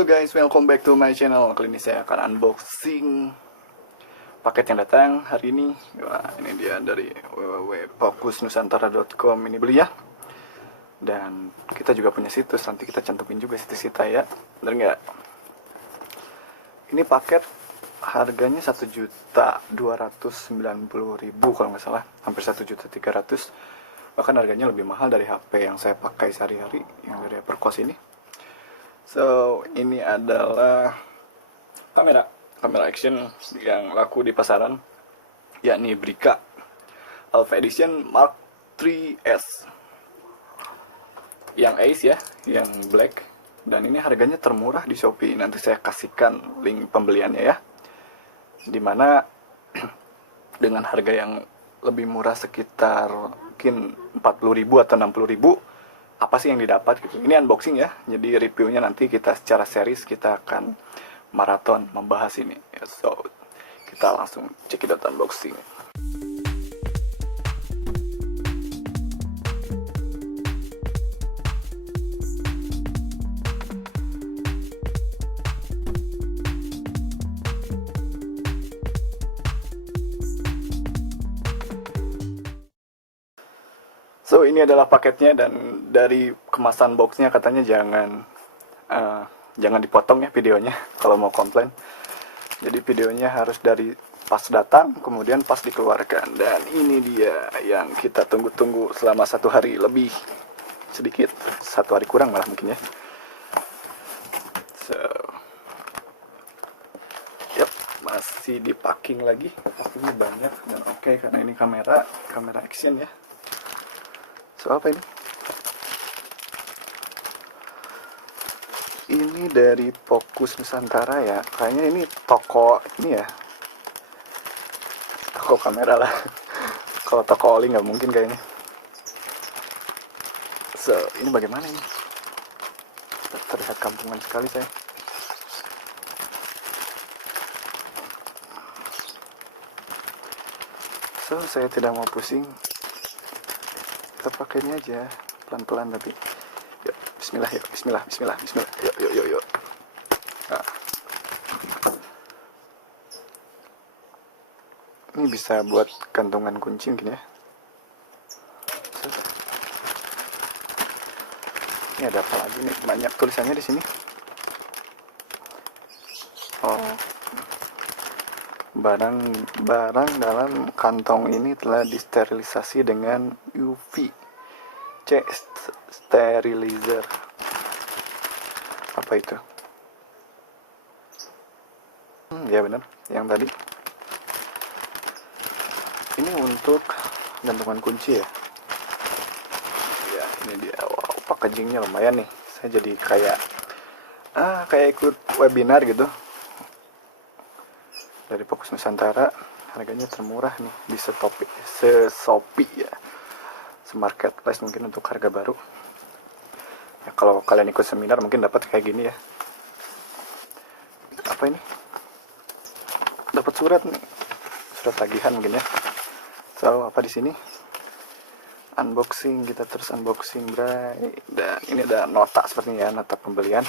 So guys, welcome back to my channel. Kali ini saya akan unboxing paket yang datang hari ini. Wah, ini dia dari www.fokusnusantara.com. Ini beli ya. Dan kita juga punya situs, nanti kita cantumin juga situs kita ya. Bener nggak? Ini paket harganya 1.290.000 kalau nggak salah, hampir 1.300.000. Bahkan harganya lebih mahal dari HP yang saya pakai sehari-hari, yang dari Evercost ini. So, ini adalah kamera action yang laku di pasaran, yakni Brica Alpha Edition Mark 3S yang Ace ya, yang black. Dan ini harganya termurah di Shopee. Nanti saya kasihkan link pembeliannya ya, dimana dengan harga yang lebih murah sekitar mungkin 40.000 atau 60.000, apa sih yang didapat gitu. Ini unboxing ya, jadi reviewnya nanti kita secara series, kita akan maraton membahas ini. So, kita langsung cekidot unboxing. So, ini adalah paketnya, dan dari kemasan boxnya katanya jangan dipotong ya videonya kalau mau komplain. Jadi videonya harus dari pas datang kemudian pas dikeluarkan. Dan ini dia yang kita tunggu-tunggu selama 1 hari lebih, sedikit 1 hari kurang malah mungkin ya. So, yep, masih di packing lagi, packingnya banyak dan oke, karena ini kamera action ya. So, apa ini? Ini dari Fokus Nusantara ya. Kayaknya ini toko ini ya. Toko kamera lah. Kalau toko oli nggak mungkin kayaknya. So, ini bagaimana ini? Terlihat kampungan sekali saya. So, saya tidak mau pusing. Kita pakai ini aja, pelan-pelan tapi. Yuk, bismillah, yuk, bismillah. Yuk. Nah. Ini bisa buat gantungan kunci mungkin ya. Ini ada apa lagi nih? Banyak tulisannya di sini. Oh. Barang dalam kantong ini telah disterilisasi dengan UV-C sterilizer. Apa itu? Ya benar, yang tadi. Ini untuk gantungan kunci ya. Ya, ini dia. Wow, packagingnya lumayan nih. Saya jadi kayak ikut webinar gitu. Dari Fokus Nusantara, harganya termurah nih di Shopee ya, Marketplace mungkin untuk harga baru ya. Kalau kalian ikut seminar mungkin dapat kayak gini ya. Apa ini? Dapat surat nih, surat tagihan mungkin ya. So, apa di sini? Unboxing, kita terus unboxing, bray. Dan ini ada nota sepertinya ya, nota pembelian.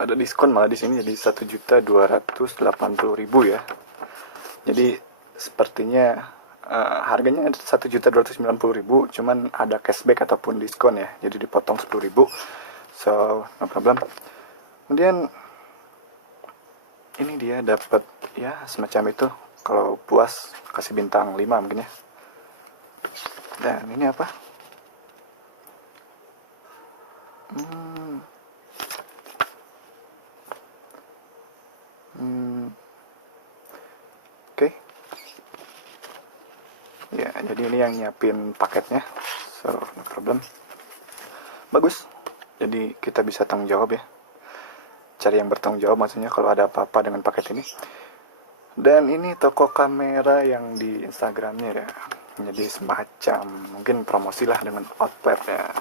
Ada diskon malah di sini, jadi 1.280.000 ya. Jadi sepertinya harganya 1.290.000, cuman ada cashback ataupun diskon ya, jadi dipotong 10.000. So, no problem. Kemudian ini dia dapat ya semacam itu. Kalau puas kasih bintang 5 mungkin ya. Dan ini apa? Oke. Ya, jadi ini yang nyiapin paketnya. So, no problem. Bagus. Jadi kita bisa tanggung jawab ya. Cari yang bertanggung jawab maksudnya kalau ada apa-apa dengan paket ini. Dan ini toko kamera yang di Instagramnya ya. Jadi semacam mungkin promosi lah dengan outlet ya.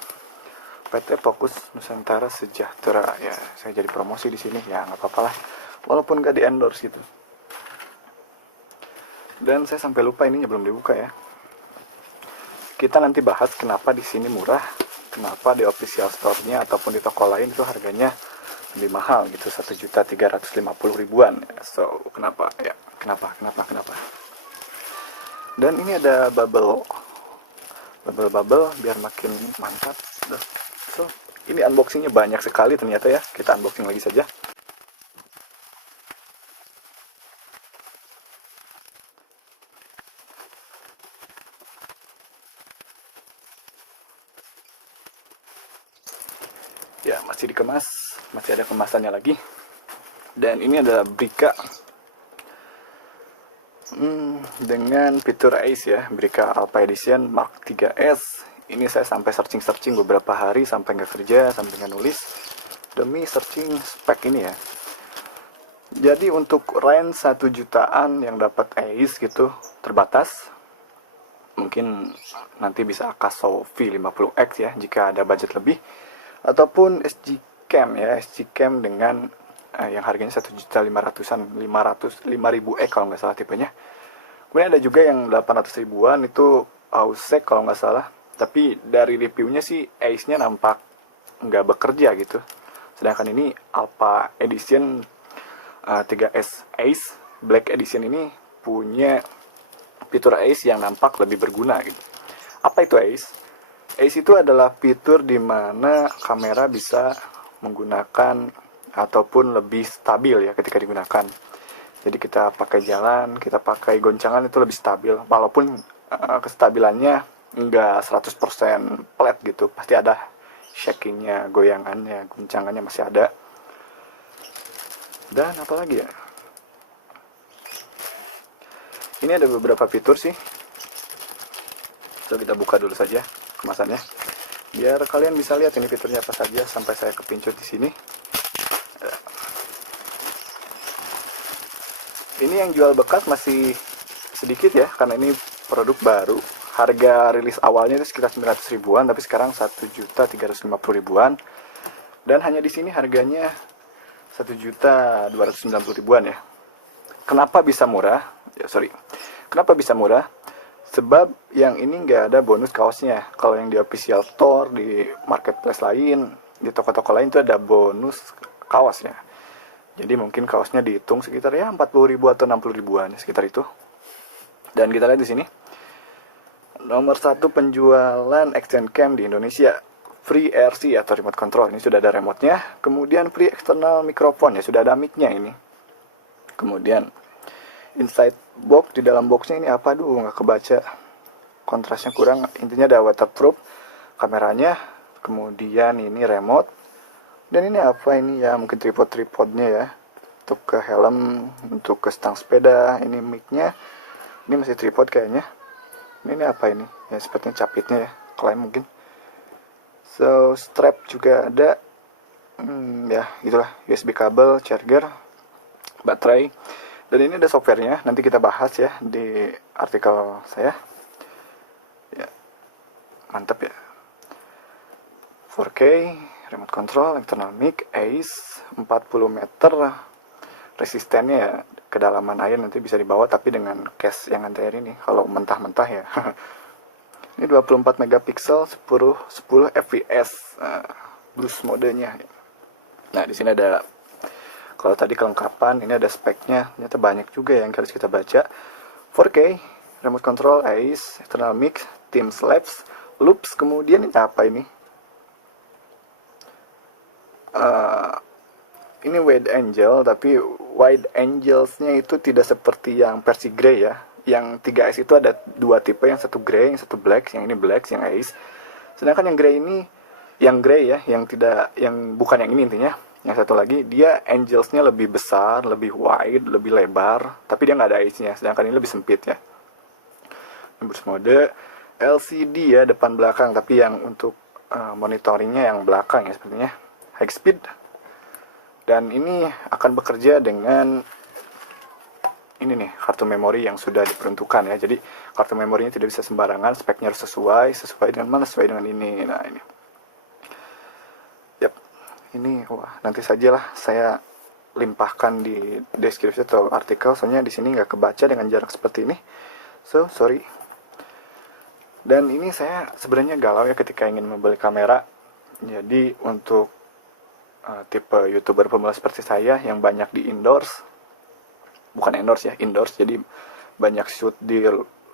PT Fokus Nusantara Sejahtera ya. Saya jadi promosi di sini ya, nggak apa-apa lah. Walaupun gak di endorse gitu. Dan saya sampai lupa ininya belum dibuka ya. Kita nanti bahas kenapa di sini murah kenapa di official store-nya ataupun di toko lain itu harganya lebih mahal gitu, 1.350.000-an. So kenapa ya, kenapa. Dan ini ada bubble biar makin mantap. So ini unboxingnya banyak sekali ternyata ya, kita unboxing lagi saja. Ya, masih dikemas, masih ada kemasannya lagi. Dan ini adalah Brika dengan fitur Ace ya, Brika Alpha Edition Mark 3S. Ini saya sampai searching beberapa hari sampai nggak kerja, sampai nggak nulis demi searching spek ini ya. Jadi untuk range 1 jutaan yang dapat Ace gitu terbatas. Mungkin nanti bisa Akaso V50X ya jika ada budget lebih, ataupun SG Cam ya, SG Cam dengan yang harganya 1.500.000-an, 5.000 kalau nggak salah tipenya. Kemudian ada juga yang 800 ribuan itu Ausec kalau nggak salah, tapi dari reviewnya sih Ace-nya nampak nggak bekerja gitu. Sedangkan ini Alpha Edition 3S Ace Black Edition ini punya fitur Ace yang nampak lebih berguna gitu. Apa itu Ace? Ace itu adalah fitur di mana kamera bisa menggunakan ataupun lebih stabil ya ketika digunakan. Jadi kita pakai jalan, kita pakai goncangan itu lebih stabil. Walaupun kestabilannya enggak 100% flat gitu, pasti ada shakingnya, goyangannya, goncangannya masih ada. Dan apa lagi ya? Ini ada beberapa fitur sih. So kita buka dulu saja kemasannya, biar kalian bisa lihat ini fiturnya apa saja sampai saya kepincut di sini. Ini yang jual bekas masih sedikit ya, karena ini produk baru. Harga rilis awalnya itu sekitar 900 ribuan, tapi sekarang 1.350.000-an. Dan hanya di sini harganya 1.290.000 ribuan ya. Kenapa bisa murah? Kenapa bisa murah? Sebab yang ini nggak ada bonus kaosnya. Kalau yang di official store, di marketplace lain, di toko-toko lain itu ada bonus kaosnya. Jadi mungkin kaosnya dihitung sekitar ya 40.000 atau 60 ribuan sekitar itu. Dan kita lihat di sini. Nomor 1 penjualan action cam di Indonesia, free RC atau remote control. Ini sudah ada remote-nya. Kemudian free external microphone ya, sudah ada mic-nya ini. Kemudian inside box, di dalam boxnya ini apa? Nggak kebaca. Kontrasnya kurang. Intinya ada waterproof kameranya. Kemudian ini remote. Dan ini apa ini ya, mungkin tripodnya ya, untuk ke helm, untuk ke stang sepeda. Ini mic-nya, ini masih tripod kayaknya. Ini apa ini ya, sepertinya capitnya ya, klaim mungkin. So strap juga ada, ya itulah, USB kabel, charger, baterai. Dan ini ada softwarenya, nanti kita bahas ya di artikel saya ya. Mantap ya, 4K, remote control, internal mic, Ace, 40 meter, resistennya ya, kedalaman air nanti bisa dibawa, tapi dengan case yang anti air ini, kalau mentah-mentah ya. Ini 24 megapiksel, 10 fps, blues modenya. Nah di sini ada, kalau tadi kelengkapan, ini ada speknya, ternyata banyak juga yang harus kita baca. 4K, remote control, Ace, internal mic, Teams Labs, loops, kemudian ini apa ini? Ini wide angle, tapi wide angles-nya itu tidak seperti yang versi grey ya. Yang 3S itu ada 2 tipe, yang satu grey, yang satu black. Yang ini black, yang Ace. Sedangkan yang grey ini, yang grey ya, yang tidak, yang bukan yang ini intinya. Yang satu lagi, dia angles-nya lebih besar, lebih wide, lebih lebar, tapi dia nggak ada Ace-nya. Sedangkan ini lebih sempit ya. Ini boost mode LCD ya, depan belakang, tapi yang untuk monitoringnya yang belakang ya sepertinya. High speed. Dan ini akan bekerja dengan ini nih, kartu memori yang sudah diperuntukkan ya. Jadi kartu memorinya tidak bisa sembarangan, speknya harus sesuai dengan mana, sesuai dengan ini. Nah ini, yap, ini wah, nanti sajalah saya limpahkan di deskripsi atau artikel, soalnya di sini nggak kebaca dengan jarak seperti ini. So sorry. Dan ini saya sebenarnya galau ya ketika ingin membeli kamera. Jadi untuk tipe YouTuber pemula seperti saya yang banyak di indoors, bukan endorse ya, indoors, jadi banyak shoot di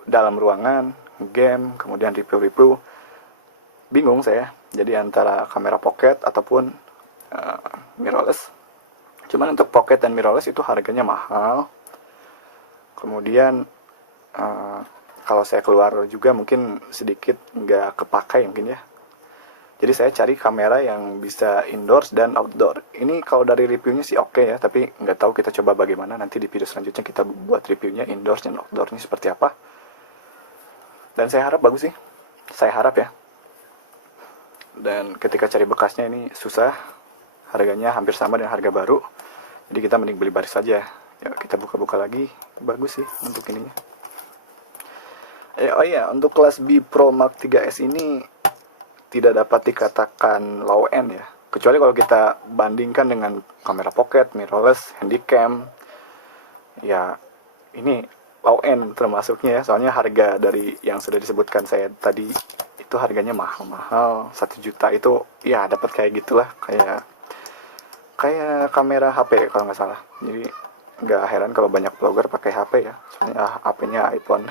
dalam ruangan, game, kemudian review-review, bingung saya. Jadi antara kamera pocket ataupun mirrorless. Cuman untuk pocket dan mirrorless itu harganya mahal. Kemudian kalau saya keluar juga mungkin sedikit nggak kepakai mungkin ya. Jadi saya cari kamera yang bisa indoors dan outdoor. Ini kalau dari reviewnya sih oke ya, tapi nggak tahu, kita coba bagaimana nanti di video selanjutnya kita buat reviewnya indoors dan outdoor ini seperti apa. Dan saya harap bagus sih, saya harap ya. Dan ketika cari bekasnya ini susah, harganya hampir sama dengan harga baru. Jadi kita mending beli baris saja. Ya kita buka-buka lagi, bagus sih untuk ininya. Oh iya, untuk kelas B Pro Mark 3S ini tidak dapat dikatakan low end ya, kecuali kalau kita bandingkan dengan kamera pocket, mirrorless, handycam. Ya ini low end termasuknya ya, soalnya harga dari yang sudah disebutkan saya tadi itu harganya mahal-mahal. 1 juta itu ya dapat kayak gitulah, kayak kamera HP kalau nggak salah. Jadi nggak heran kalau banyak vlogger pakai HP ya, soalnya HP-nya iPhone.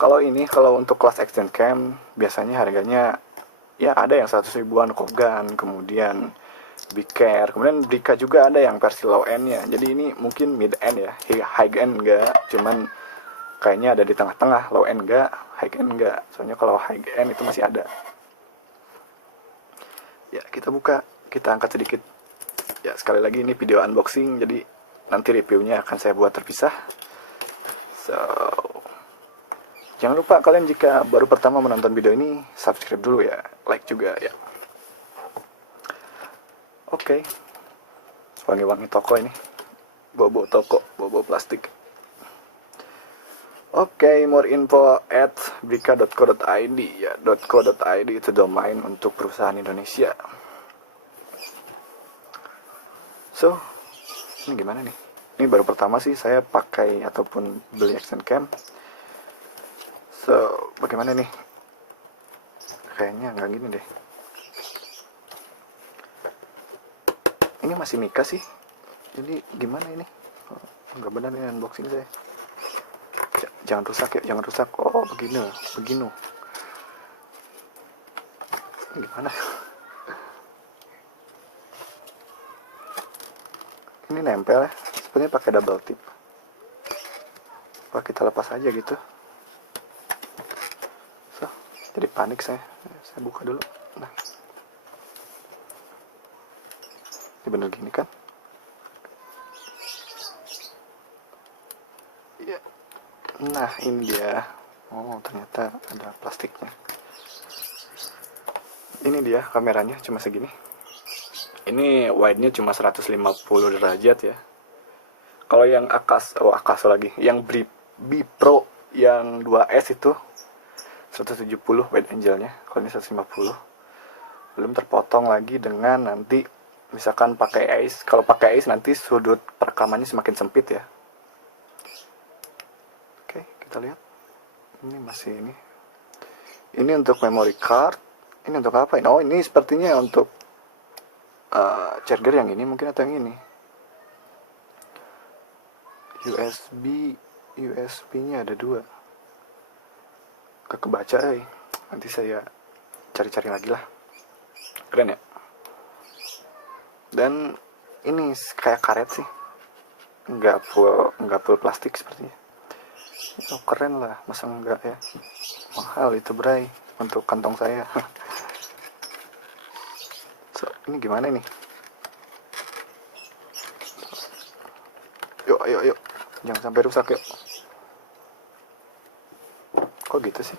Kalau untuk kelas extend cam biasanya harganya ya ada yang 100 ribuan Kogan, kemudian Big Care, kemudian Brika juga ada yang versi low end ya. Jadi ini mungkin mid end ya, high end enggak, cuman kayaknya ada di tengah-tengah, low end enggak, high end enggak. Soalnya kalau high end itu masih ada. Ya kita buka, kita angkat sedikit. Ya sekali lagi ini video unboxing, jadi nanti reviewnya akan saya buat terpisah. So jangan lupa kalian jika baru pertama menonton video ini, subscribe dulu ya, like juga ya. Oke. Wangi-wangi toko ini. Bobo toko, bobo plastik. Oke, more info at brika.co.id ya, .co.id itu domain untuk perusahaan Indonesia. So, ini gimana nih? Ini baru pertama sih saya pakai ataupun beli action cam. So, bagaimana nih? Kayaknya nggak gini deh. Ini masih Mika sih. Jadi gimana ini? Oh, nggak benar ini unboxing saya. Jangan rusak ya, jangan rusak. Oh, begini. Ini gimana? Ini nempel ya. Sebenarnya pakai double tip. Apa kita lepas aja gitu? Jadi panik saya buka dulu. Nah, ini bener gini kan? Ya. Nah ini dia. Oh ternyata ada plastiknya. Ini dia kameranya, cuma segini. Ini wide-nya cuma 150 derajat ya. Kalau yang Akas lagi, yang B Pro yang 2S itu 170 wide angle-nya, kalau ini 150. Belum terpotong lagi dengan nanti misalkan pakai AIS. Kalau pakai AIS nanti sudut perekamannya semakin sempit ya. Oke, kita lihat. Ini masih ini. Ini untuk memory card. Ini untuk apa? Oh, ini sepertinya untuk charger yang ini mungkin, atau yang ini. USB-nya ada 2. Kebaca nanti saya cari-cari lagi lah. Keren ya. Dan ini kayak karet sih, nggak full plastik sepertinya. Oh, keren lah, masa enggak ya. Mahal itu bray untuk kantong saya. So, ini gimana nih? Yuk, jangan sampai rusak yuk. Kok gitu sih?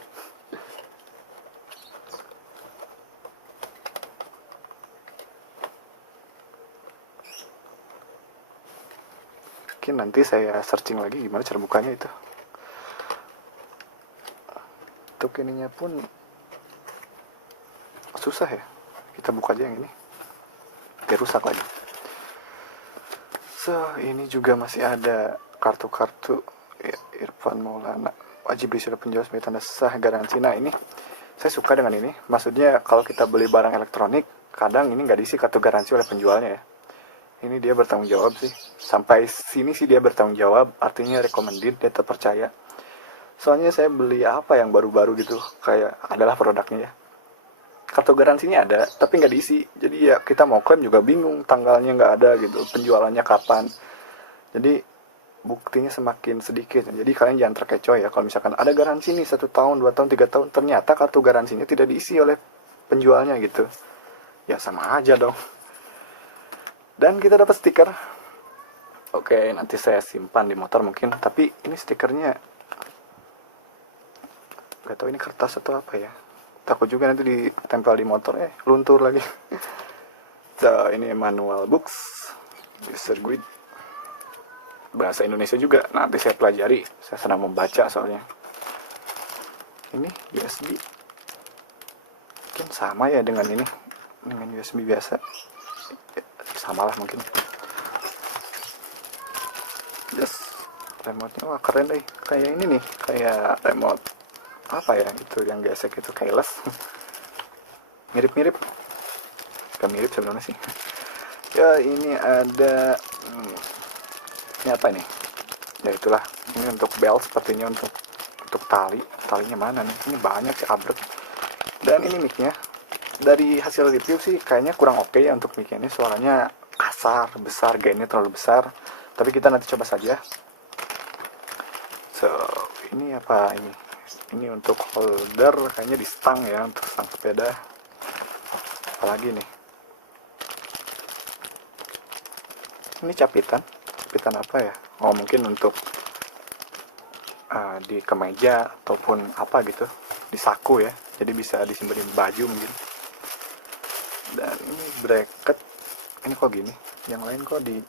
Mungkin nanti saya searching lagi gimana cara bukanya itu. Untuk ininya pun susah ya. Kita buka aja yang ini. Biar rusak lagi. So, ini juga masih ada kartu-kartu ya, Irfan Maulana. wajib diisi oleh penjual sebagai tanda sah garansi. Nah ini saya suka dengan ini, maksudnya kalau kita beli barang elektronik kadang ini nggak diisi kartu garansi oleh penjualnya ya. Ini dia bertanggung jawab sih, sampai sini sih dia bertanggung jawab, artinya recommended, dia terpercaya. Soalnya saya beli apa yang baru-baru gitu, kayak adalah produknya ya, kartu garansinya ada tapi nggak diisi, jadi ya kita mau klaim juga bingung, tanggalnya nggak ada gitu, penjualannya kapan. Jadi buktinya semakin sedikit. Jadi kalian jangan terkecoh ya kalau misalkan ada garansi nih 1 tahun 2 tahun 3 tahun, ternyata kartu garansinya tidak diisi oleh penjualnya gitu, ya sama aja dong. Dan kita dapat stiker. Oke, nanti saya simpan di motor mungkin, tapi ini stikernya gak tahu ini kertas atau apa ya, takut juga nanti ditempel di motor luntur lagi. So ini manual books, user guide, bahasa Indonesia juga, nanti saya pelajari, saya sedang membaca soalnya. Ini USB, mungkin sama ya dengan ini, dengan USB biasa, samalah mungkin. Yes, remote-nya wah keren deh, kayak ini nih, kayak remote apa ya itu yang gesek itu, keyless. Mirip-mirip, gak mirip sebenarnya sih. Ya ini ada ini apa nih, ya itulah, ini untuk bel sepertinya, untuk talinya mana nih, ini banyak sih abrek. Dan ini mic-nya, dari hasil review sih kayaknya kurang oke ya untuk mic ini, suaranya kasar, besar, gainnya terlalu besar, tapi kita nanti coba saja. So ini apa ini untuk holder, kayaknya di stang ya, untuk stang sepeda. Apalagi nih, ini capitan apa ya, oh mungkin untuk di kemeja ataupun apa gitu, di saku ya, jadi bisa disimpan baju mungkin. Dan ini bracket, ini kok gini, yang lain kok di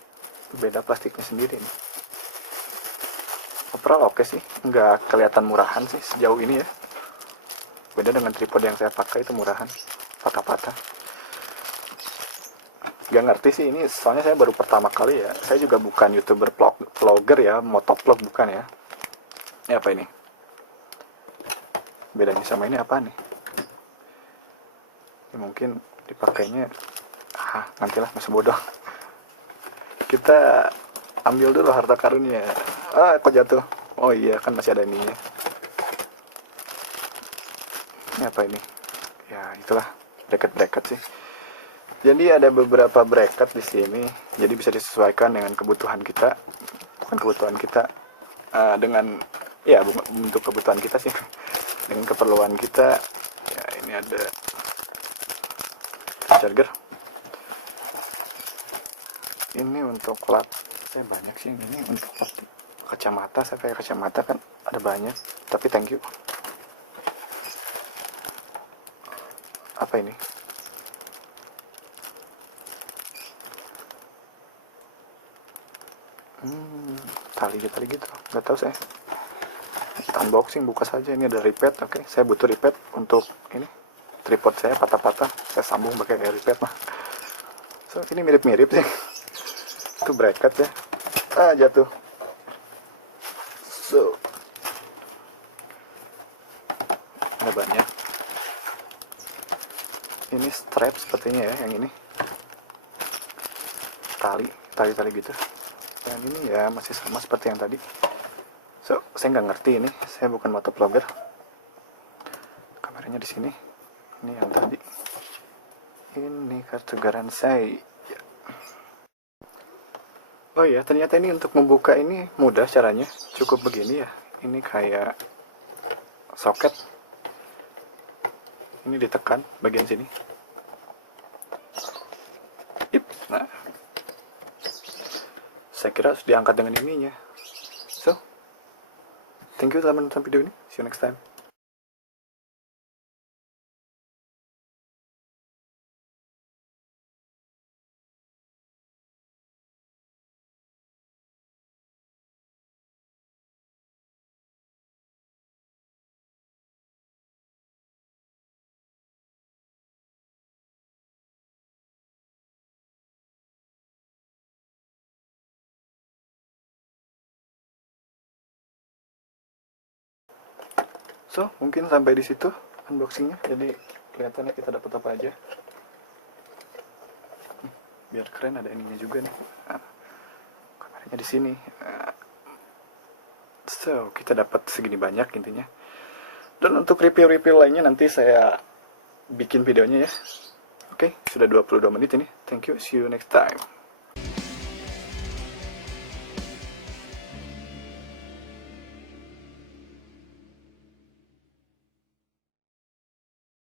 beda plastiknya sendiri nih. Overall oke sih, nggak kelihatan murahan sih sejauh ini ya, beda dengan tripod yang saya pakai itu murahan, patah-patah. Gak ngerti sih ini, soalnya saya baru pertama kali ya, saya juga bukan youtuber vlogger ya, motovlog bukan ya. Ini apa ini, bedanya sama ini apa nih, ini mungkin dipakainya nantilah, masih bodoh. Kita ambil dulu harta karunnya. Kok jatuh, oh iya kan masih ada ininya. Ini apa ini ya, itulah bracket sih. Jadi ada beberapa bracket di sini, jadi bisa disesuaikan dengan kebutuhan kita, bukan kebutuhan kita, dengan ya untuk kebutuhan kita sih, dengan keperluan kita. Ya ini ada charger, ini untuk lap, saya banyak sih ini untuk lap. Kacamata, saya pakai kacamata kan ada banyak, tapi thank you. Apa ini, tali gitu, nggak tahu saya. Kita unboxing, buka saja. Ini ada ripet. Oke, saya butuh ripet untuk ini tripod saya patah-patah, saya sambung pakai ripet mah. So ini mirip-mirip sih. Itu bracket ya, jatuh. So ada banyak. Ini strap sepertinya ya, yang ini tali gitu. Dan ini ya masih sama seperti yang tadi. So saya nggak ngerti ini, saya bukan motovlogger. Kameranya di sini. Ini yang tadi, ini kartu garansi ya. Oh ya, ternyata ini untuk membuka ini mudah caranya, cukup begini ya. Ini kayak soket, ini ditekan bagian sini. Nah, saya kira harus diangkat dengan ininya. So thank you telah menonton video ini, see you next time. So mungkin sampai di situ unboxingnya. Jadi kelihatannya kita dapat apa aja. Biar keren ada ininya juga nih. Kameranya di sini. So kita dapat segini banyak intinya. Dan untuk review-review lainnya nanti saya bikin videonya ya. Oke, sudah 22 menit ini. Thank you, see you next time.